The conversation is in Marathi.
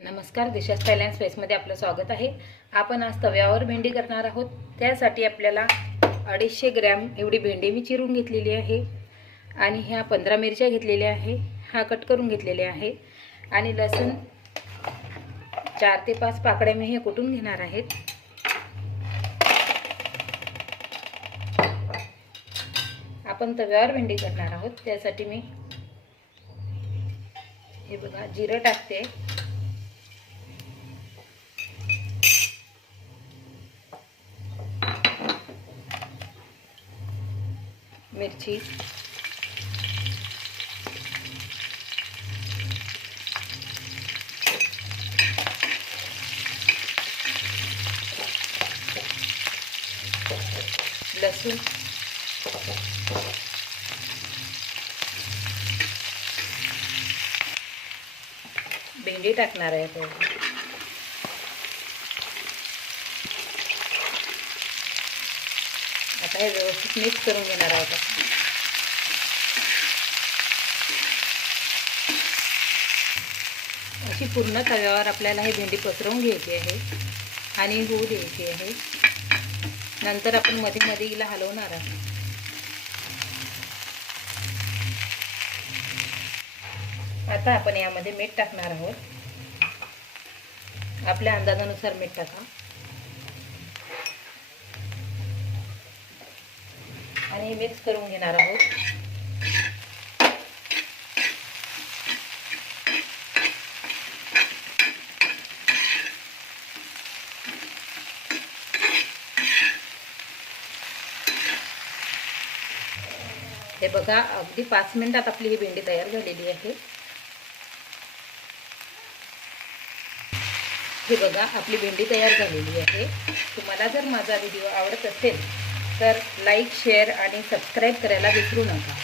नमस्कार, दिशाज थायलँड स्पेसमध्ये आपलं स्वागत आहे। आपण आज तव्यावर भेंडी करणार आहोत। त्यासाठी आपल्याला 250 ग्रॅम एवढी भेंडी मी चिरून घेतलेली आहे आणि ह्या 15 मिरच्या घेतलेल्या आहे, हा कट करून घेतलेले आहे आणि लसूण 4 ते 5 पाकळ्या मी हे कुटून घेणार आहेत। आपण तव्यावर भेंडी करणार आहोत, त्यासाठी मी हे बघा जिरं टाकते, मिरची, लसूण, भेंडी टाकणार आहे। आता हे व्यवस्थित मिक्स करून घेणार आहोत। अशी पूर्ण तव्यावर आपल्याला ही भेंडी पसरवून घ्यायची आहे आणि होऊ द्यायची आहे। नंतर आपण मध्ये मध्ये हिला हलवणार आहोत। आता आपण यामध्ये मीठ टाकणार आहोत, आपल्या अंदाजानुसार मीठ टाका आणि मिक्स करून घेणार आहोत। हे बघा, अगदी 5 मिनिटात आपली ही भेंडी तयार झालेली आहे। हे बघा, आपली भेंडी तयार झालेली आहे। तुम्हाला जर माझा व्हिडिओ आवडत असेल तर लाईक, शेअर आणि सबस्क्राईब करायला विसरू नका।